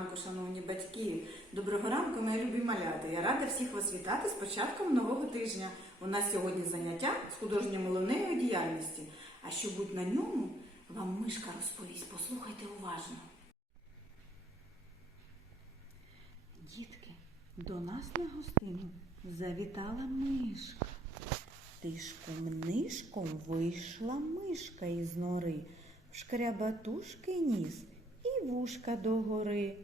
ранку, шановні батьки. Доброго ранку, мої любі малята. Я рада всіх вас вітати з початком нового тижня. У нас сьогодні заняття з художньо-мовленої діяльності. А що будь на ньому, вам мишка розповість. Послухайте уважно. Дітки, до нас на гостину завітала мишка. Тишком нишком вийшла мишка із нори, в шкрябатушки ніс і вушка догори.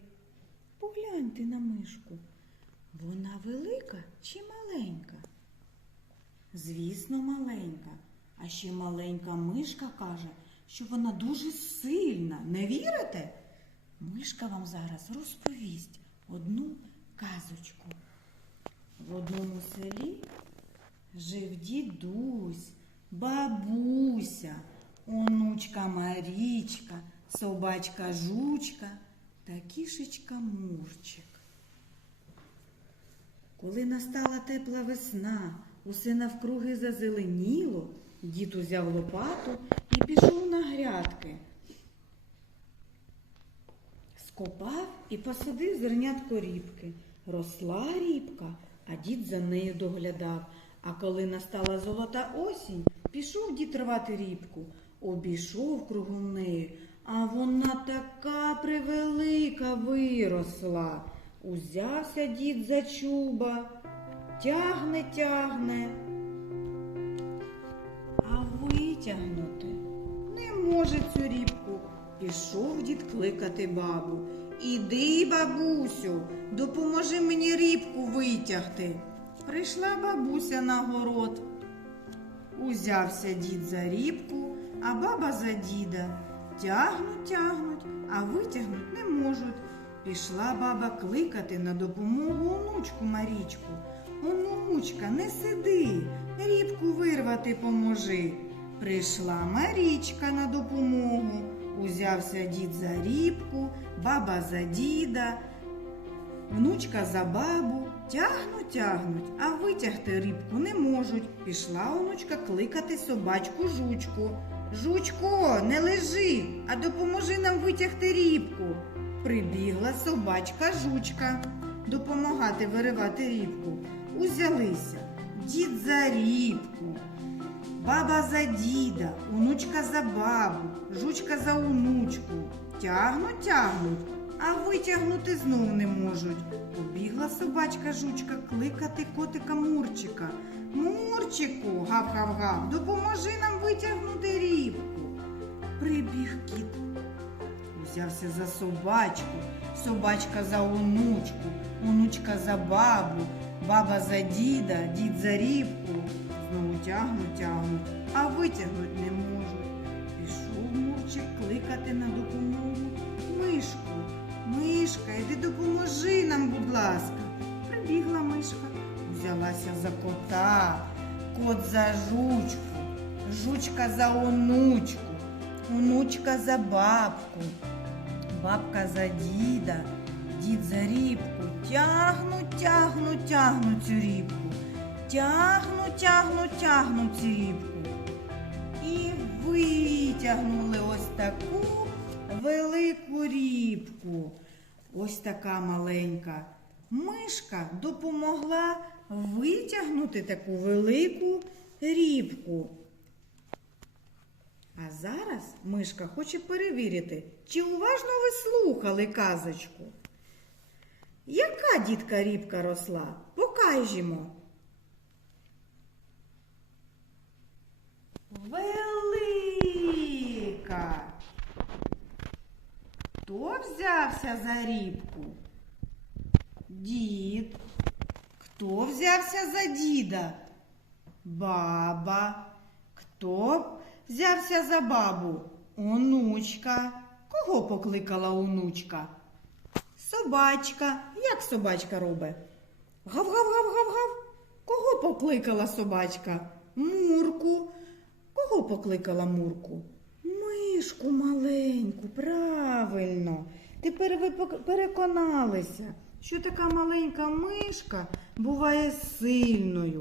Погляньте на мишку. Вона велика чи маленька? Звісно, маленька. А ще маленька мишка каже, що вона дуже сильна. Не вірите? Мишка вам зараз розповість одну казочку. В одному селі жив дідусь, бабуся, онучка Марічка, собачка Жучка та кішечка Мурчик. Коли настала тепла весна, усе навкруги зазеленіло, дід узяв лопату і пішов на грядки. Скопав і посадив зернятко рібки. Росла рібка, а дід за нею доглядав. А коли настала золота осінь, пішов дід рвати рібку, обійшов кругом неї, а вона така превелика виросла. Узявся дід за чуба, тягне, тягне, а витягнути не може цю рібку. Пішов дід кликати бабу. Іди, бабусю, допоможи мені рібку витягти. Прийшла бабуся на город. Узявся дід за рібку, а баба за діда. Тягнуть, тягнуть, а витягнуть не можуть. Пішла баба кликати на допомогу онучку Марічку. Онучка, не сиди, рібку вирвати поможи. Прийшла Марічка на допомогу. Узявся дід за рібку, баба за діда, внучка за бабу. Тягнуть, тягнуть, а витягти рибку не можуть. Пішла онучка кликати собачку жучку. Жучко, не лежи, а допоможи нам витягти рібку. Прибігла собачка жучка допомагати виривати рібку. Узялися дід за рібку, баба за діда, онучка за бабу, жучка за онучку. Тягнуть, тягнуть, а витягнути знов не можуть. Побігла собачка жучка кликати котика Мурчика. Мурчику, гав-гав-гав, допоможи нам витягнути рібку. Прибіг кіт. Взявся за собачку, собачка за онучку, онучка за бабу, баба за діда, дід за рібку. Знову тягнуть, тягнуть, а витягнуть не можуть. Пішов Мурчик кликати на допомогу мишку. Мишка, іди допоможи нам, будь ласка. Прибігла мишка, взялася за кота, кот за жучку, жучка за онучку, онучка за бабку, бабка за діда, дід за рібку. Тягнуть, тягнуть, тягнуть цю рібку. Тягнуть, тягнуть, тягнуть цю рібку. І витягнули ось таку велику рібку. Ось така маленька. Мишка допомогла витягнути таку велику рібку. А зараз мишка хоче перевірити, чи уважно ви слухали казочку. Яка дітка рібка росла? Покажімо. Велика. Взявся за рібку? Дід. Хто взявся за діда? Баба. Хто взявся за бабу? Онучка. Кого покликала онучка? Собачка. Як собачка робить? Гав-гав-гав-гав-гав. Кого покликала собачка? Мурку. Кого покликала Мурку? Мишку маленьку, правильно. Тепер ви переконалися, що така маленька мишка буває сильною.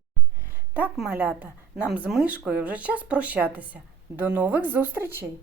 Так, малята, нам з мишкою вже час прощатися. До нових зустрічей!